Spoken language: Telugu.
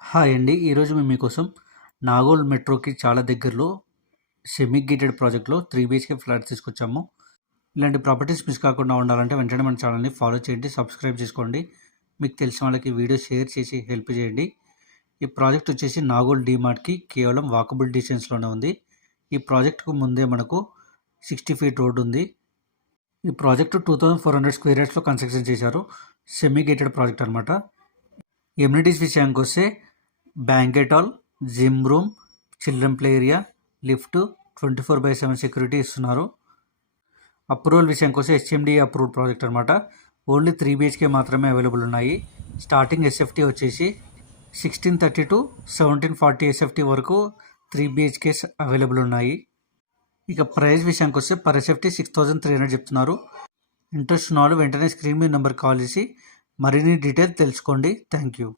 హాయ్ అండి. ఈరోజు మేము మీకోసం నాగోల్ మెట్రోకి చాలా దగ్గరలో సెమీ గేటెడ్ ప్రాజెక్ట్‌లో 3 బీహెచ్‌కే ఫ్లాట్ తీసుకొచ్చాము. ఇలాంటి ప్రాపర్టీస్ మిస్ కాకుండా ఉండాలంటే వెంటనే మన ఛానల్‌ని ఫాలో చేయండి, సబ్స్క్రైబ్ చేసుకోండి. మీకు తెలిసిన వాళ్ళకి వీడియో షేర్ చేసి హెల్ప్ చేయండి. ఈ ప్రాజెక్ట్ వచ్చేసి నాగోల్ డీమార్ట్‌కి కేవలం వాకబుల్ డిస్టెన్స్‌లోనే ఉంది. ఈ ప్రాజెక్ట్‌కు ముందే మనకు 60 ఫీట్ రోడ్ ఉంది. ఈ ప్రాజెక్ట్ 2400 స్క్వేర్ యార్డ్స్‌లో కన్స్ట్రక్షన్ చేశారు. సెమీ గేటెడ్ ప్రాజెక్ట్ అనమాట. ఎమ్యూనిటీస్ విషయానికి వస్తే banquet hall, gym room, children play area, lift, 24/7 security ఇస్తున్నారు. అప్రూవల్ విషయానికి వస్తే హెచ్ఎండి అప్రూవ్డ్ ప్రాజెక్ట్ అనమాట. ఓన్లీ 3 బీహెచ్కే మాత్రమే అవైలబుల్ ఉన్నాయి. స్టార్టింగ్ ఎస్ఎఫ్టీ వచ్చేసి 1630 to 1740 ఎస్ఎఫ్టీ వరకు 3 బీహెచ్కేస్ అవైలబుల్ ఉన్నాయి. ఇక ప్రైస్ విషయానికి వస్తే పర్ ఎస్ఎఫ్టీ 6300 చెప్తున్నారు. ఇంట్రెస్ట్ ఉన్న వాళ్ళు వెంటనే స్క్రీన్ మీద నెంబర్ కాల్ చేసి మరిన్ని డీటెయిల్స్ తెలుసుకోండి. Thank you.